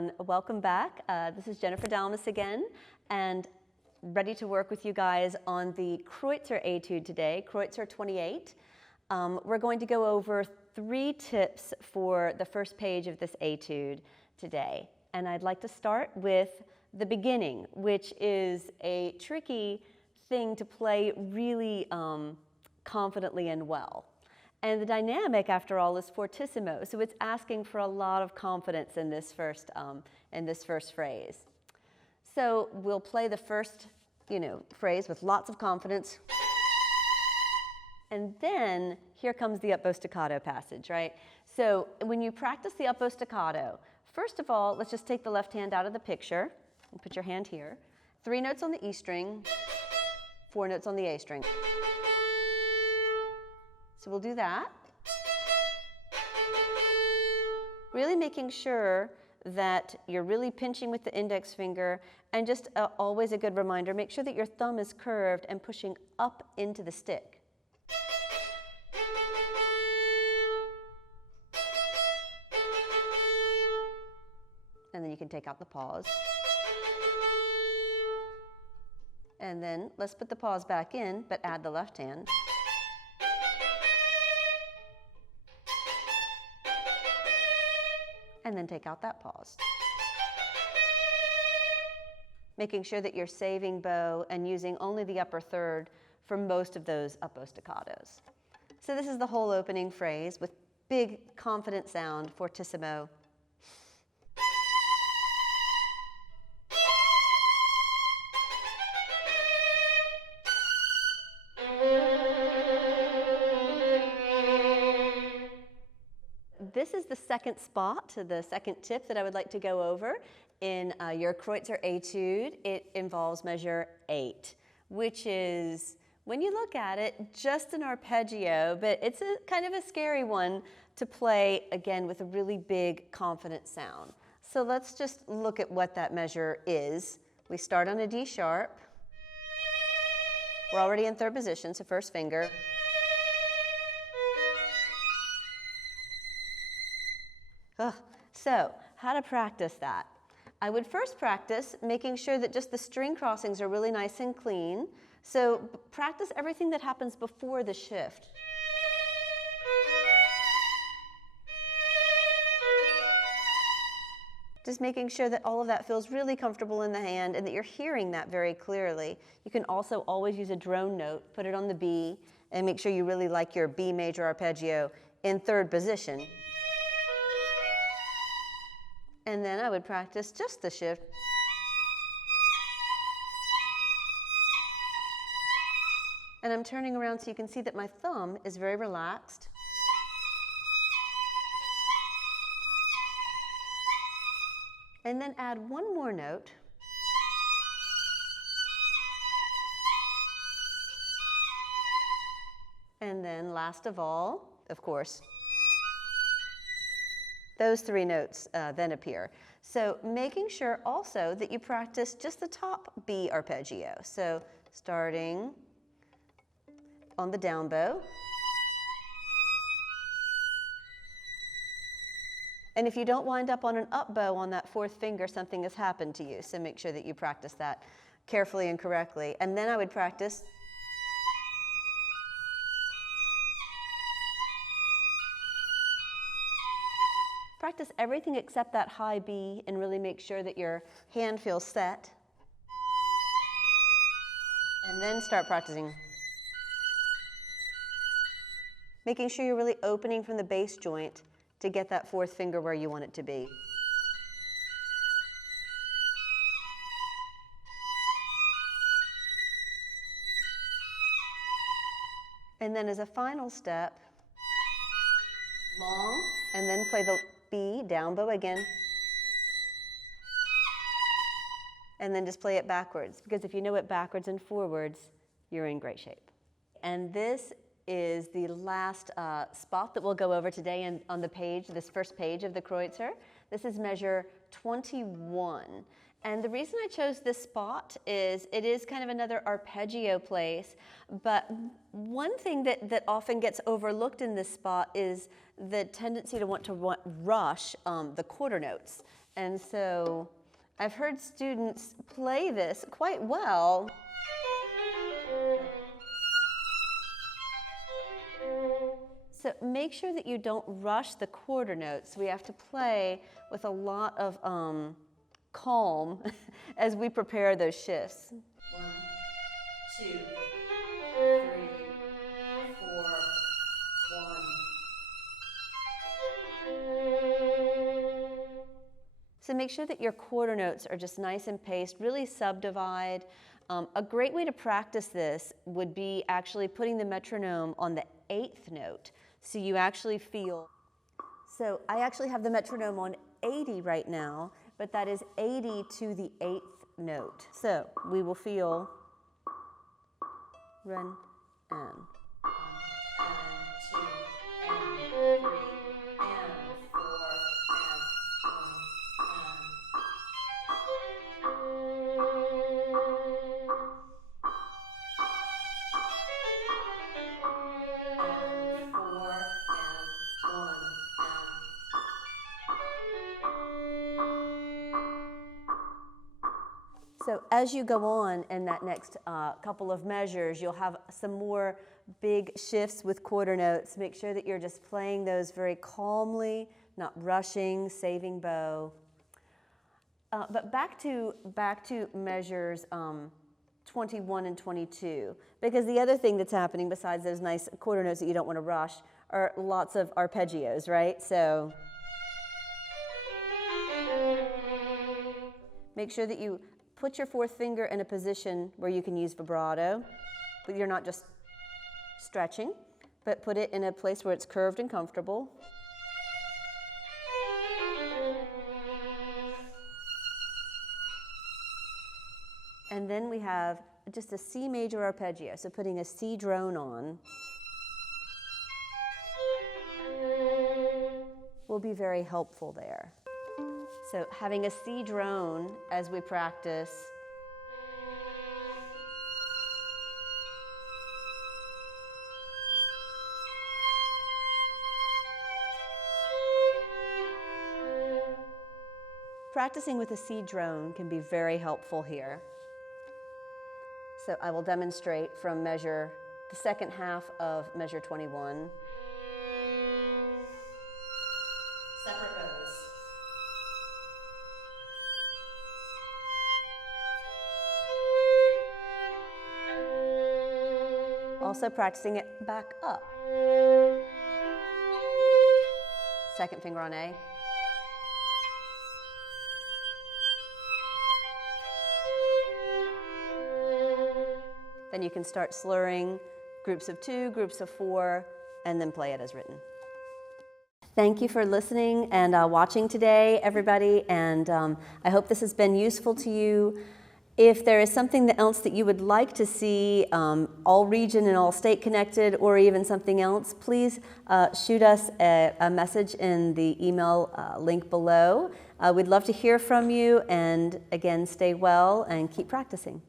everyone. Welcome back. This is Jennifer Dalmas again, and ready to work with you guys on the Kreutzer Etude today, Kreutzer 28. We're going to go over 3 tips for the first page of this etude today. And I'd like to start with the beginning, which is a tricky thing to play really confidently and well. And the dynamic, after all, is fortissimo, so it's asking for a lot of confidence in this first phrase. So we'll play the first, phrase with lots of confidence, and then here comes the up-bow staccato passage, right? So when you practice the up-bow staccato, first of all, let's just take the left hand out of the picture and put your hand here. 3 notes on the E string, 4 notes on the A string. So we'll do that. Really making sure that you're really pinching with the index finger, and just always a good reminder, make sure that your thumb is curved and pushing up into the stick. And then you can take out the pause. And then let's put the pause back in, but add the left hand. And then take out that pause. Making sure that you're saving bow and using only the upper third for most of those up-bow staccatos. So this is the whole opening phrase with big, confident sound, fortissimo. This is the second spot, the second tip that I would like to go over in your Kreutzer Etude. It involves measure 8, which is, when you look at it, just an arpeggio, but it's a kind of a scary one to play, again, with a really big, confident sound. So let's just look at what that measure is. We start on a D sharp. We're already in 3rd position, so first finger. So, how to practice that? I would first practice making sure that just the string crossings are really nice and clean. So, practice everything that happens before the shift. Just making sure that all of that feels really comfortable in the hand and that you're hearing that very clearly. You can also always use a drone note, put it on the B, and make sure you really like your B major arpeggio in 3rd position. And then I would practice just the shift. And I'm turning around so you can see that my thumb is very relaxed. And then add one more note. And then last of all, of course, those 3 notes then appear. So making sure also that you practice just the top B arpeggio. So starting on the down bow. And if you don't wind up on an up bow on that 4th finger, something has happened to you. So make sure that you practice that carefully and correctly. And then I would practice everything except that high B, and really make sure that your hand feels set. And then start practicing. Making sure you're really opening from the bass joint to get that 4th finger where you want it to be. And then as a final step, long, and then play the B, down bow again. And then just play it backwards, because if you know it backwards and forwards, you're in great shape. And this is the last spot that we'll go over today on the page, this first page of the Kreutzer. This is measure 21. And the reason I chose this spot is it is kind of another arpeggio place, but one thing that often gets overlooked in this spot is the tendency to want to rush the quarter notes. And so I've heard students play this quite well. So make sure that you don't rush the quarter notes. We have to play with a lot of calm as we prepare those shifts. 1, 2, 3, 4, 1. So make sure that your quarter notes are just nice and paced, really subdivide. A great way to practice this would be actually putting the metronome on the 8th note. So you actually feel, so I actually have the metronome on 80 right now, but that is 80 to the 8th note. So we will feel run and 2 and 3 and 4 So as you go on in that next couple of measures, you'll have some more big shifts with quarter notes. Make sure that you're just playing those very calmly, not rushing, saving bow. But back to measures 21 and 22, because the other thing that's happening besides those nice quarter notes that you don't want to rush are lots of arpeggios, right? So make sure that you put your 4th finger in a position where you can use vibrato, but you're not just stretching, but put it in a place where it's curved and comfortable. And then we have just a C major arpeggio, so putting a C drone on will be very helpful there. So having a C drone as we practice. Practicing with a C drone can be very helpful here. So I will demonstrate from the 2nd half of measure 21. Separate bows. Also practicing it back up. 2nd finger on A. Then you can start slurring groups of 2, groups of 4, and then play it as written. Thank you for listening and watching today, everybody, and I hope this has been useful to you. If there is something else that you would like to see, all region and all state connected, or even something else, please shoot us a message in the email link below. We'd love to hear from you, and again, stay well and keep practicing.